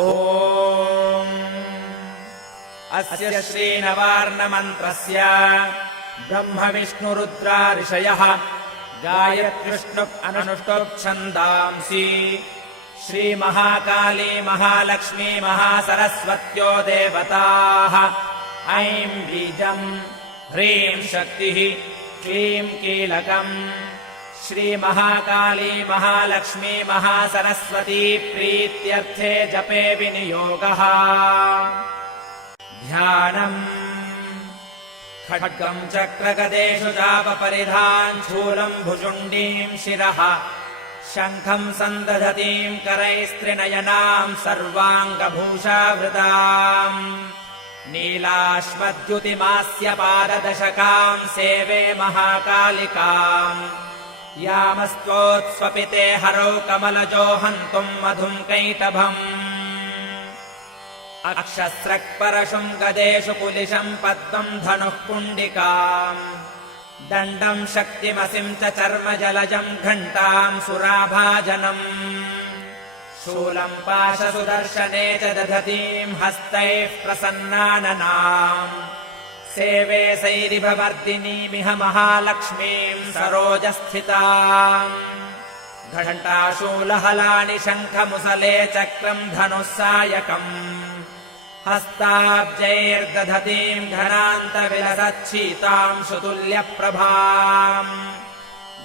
ॐ अस्य श्रीनवार्णमन्त्रस्य ब्रह्मविष्णुरुद्रा ऋषयः गायत्र्युष्णुप् अनुष्टुप् छन्दांसि श्रीमहाकाली महालक्ष्मी महासरस्वत्यो देवताः ऐं बीजम् ह्रीं शक्तिः क्लीं कीलकम् श्रीमहाकाली महालक्ष्मी महासरस्वती प्रीत्यर्थे जपे विनियोगः। ध्यानम् खड्गम् चक्रगदेषु चापपरिधान् शूलम् भुजुण्डीम् शिरः शङ्खम् सन्दधतीम् करैस्त्रिनयनाम् सर्वाङ्गभूषावृताम् नीलाश्मद्युतिमास्य पाददशकाम् सेवे महाकालिकाम् यामस्तोत्स्वपिते हरौ कमलजो हन्तुम् मधुम् कैटभम् अक्षस्रक्परशुम् गदेषु कुलिशम् पद्मम् धनुः कुण्डिकाम् दण्डम् शक्तिमसिम् च चर्मजलजम् घण्टाम् सुराभाजनम् शूलम् पाशसुदर्शने च दधतीम् हस्तैः प्रसन्नाननाम् सेवे सैरिभवर्धिनीमिह महालक्ष्मीम् सरोजस्थिताम् घण्टाशूलहलानि शङ्खमुसले चक्रम् धनुः सायकम् हस्ताब्जैर्दधतीम् घनान्तविलसच्छीताम् सुतुल्यप्रभाम्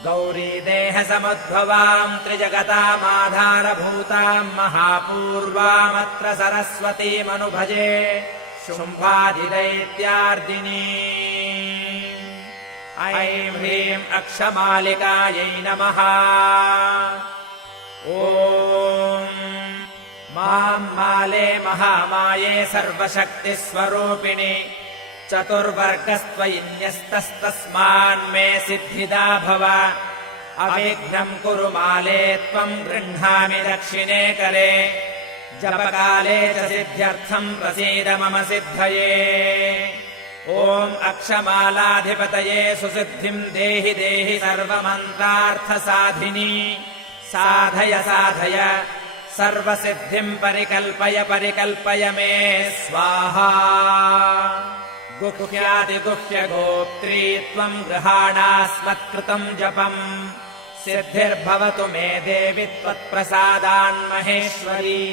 गौरीदेहसमुद्भवाम् त्रिजगतामाधारभूताम् महापूर्वामत्र सरस्वतीमनुभजे शुम्भादिदैत्यार्दिनी। ऐं ह्रीं अक्षमालिकायै नमः। ॐ माम् माले महामाये सर्वशक्तिस्वरूपिणि चतुर्वर्गस्त्वयिन्यस्तस्तस्मान्मे सिद्धिदा भव। अविघ्नम् कुरु माले त्वम् गृह्णामि दक्षिणे करे जपकाले च सिद्ध्यर्थम् प्रसीद मम सिद्धये। ॐ अक्षमालाधिपतये सुसिद्धिम् देहि देहि सर्वमन्त्रार्थसाधिनी साधय साधय सर्वसिद्धिम् परिकल्पय परिकल्पय मे स्वाहा। गुह्यादिगुह्यगोप्त्री त्वम् गृहाणास्मत्कृतम् जपम् सिद्धिर्भवतु मे देवि त्वत्प्रसादान्महेश्वरी।